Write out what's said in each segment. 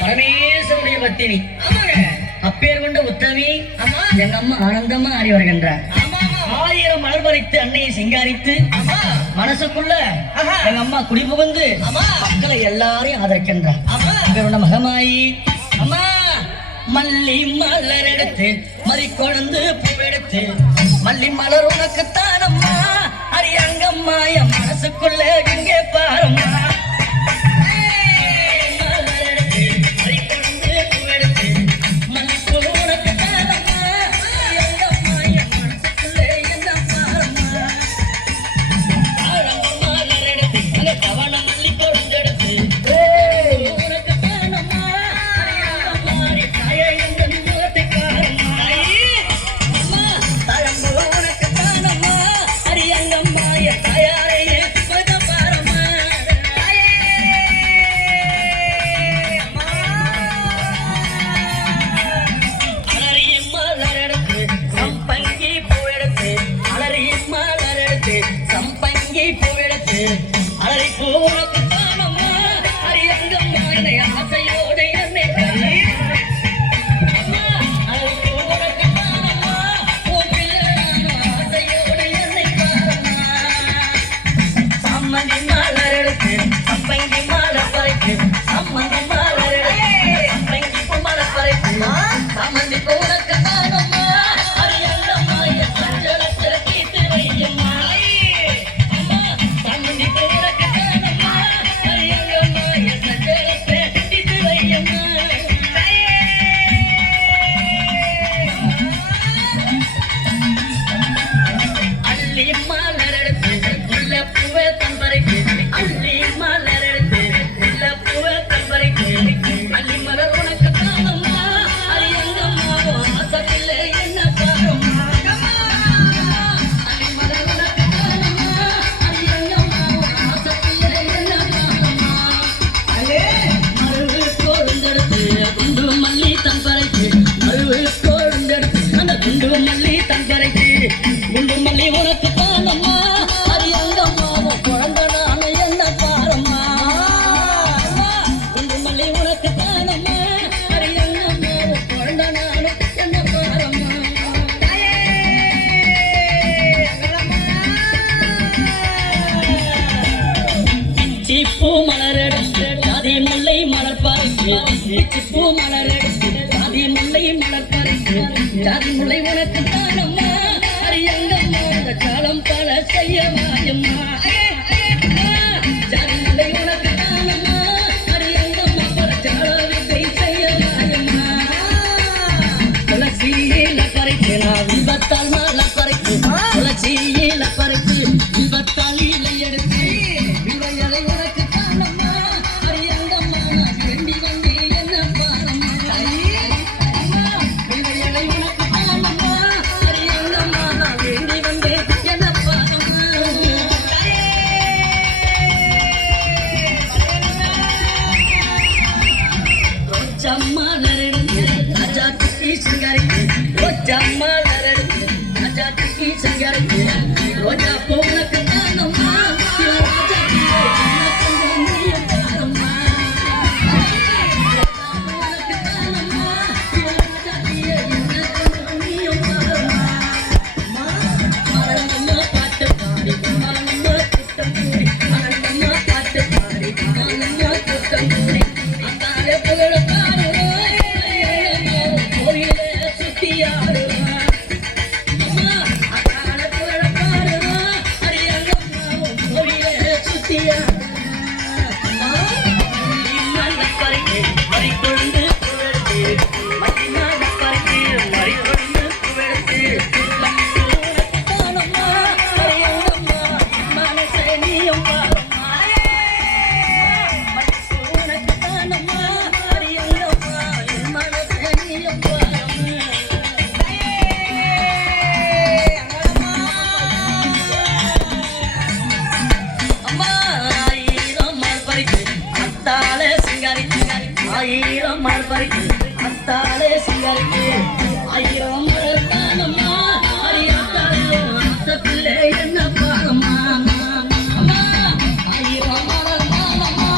பரமேஸ்வருடைய பத்தினி அப்பேர் கொண்ட உத்தமி எங்க அம்மா ஆனந்தமா ஆடி வருகின்றார். 1000 மலர் பறித்து அன்னையை சிங்காரித்து மனசுக்குள்ள எங்க அம்மா குடி புகுந்து மக்களை எல்லாரையும் ஆதரிக்கின்றார். மகமாயி அம்மா மல்லி மலர் எடுத்து மறி கொழுந்து பூவெடுத்து மல்லி மலர் உனக்குத்தான் அம்மா அரியங்கம்மா என் மனசுக்குள்ள இங்கே பாரம்மா. ஜாதி முல்லை உனக்கு தானம்மா அரியங்கம்மா காலம் பல செய்ய மாயம்மா. ஜாதி முல்லை உனக்கு தானம்மா அரியங்கம்மா பல சாலவித்தை செய்ய மாயம்மா. துளசியில பறித்து நான் விபத்தால் மாலை பறித்து துளசியில பறித்து விபத்தால் இலை எடுத்து இவையலை உனக்கு தானம்மா அரியங்கம்மா நான் வேண்டி வந்து என்ன பாரம்மா. ரோஜா பூவுக்கு தானம்மா அத்தாலே சிங்கரிக்கு 1000 மலர் தானம்மா அரியத்தாலே பிள்ளை என்ன பாரம்மா. 1000 மலர் தானம்மா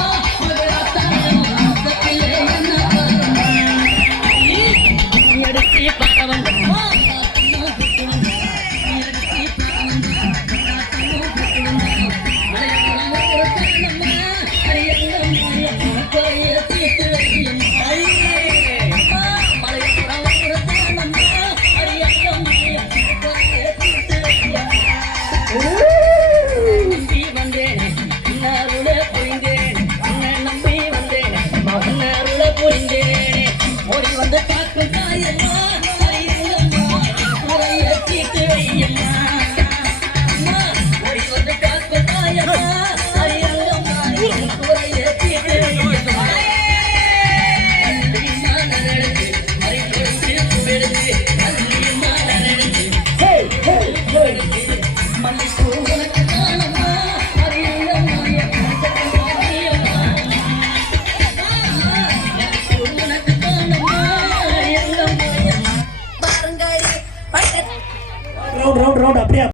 ரவுண்ட் அப்படியே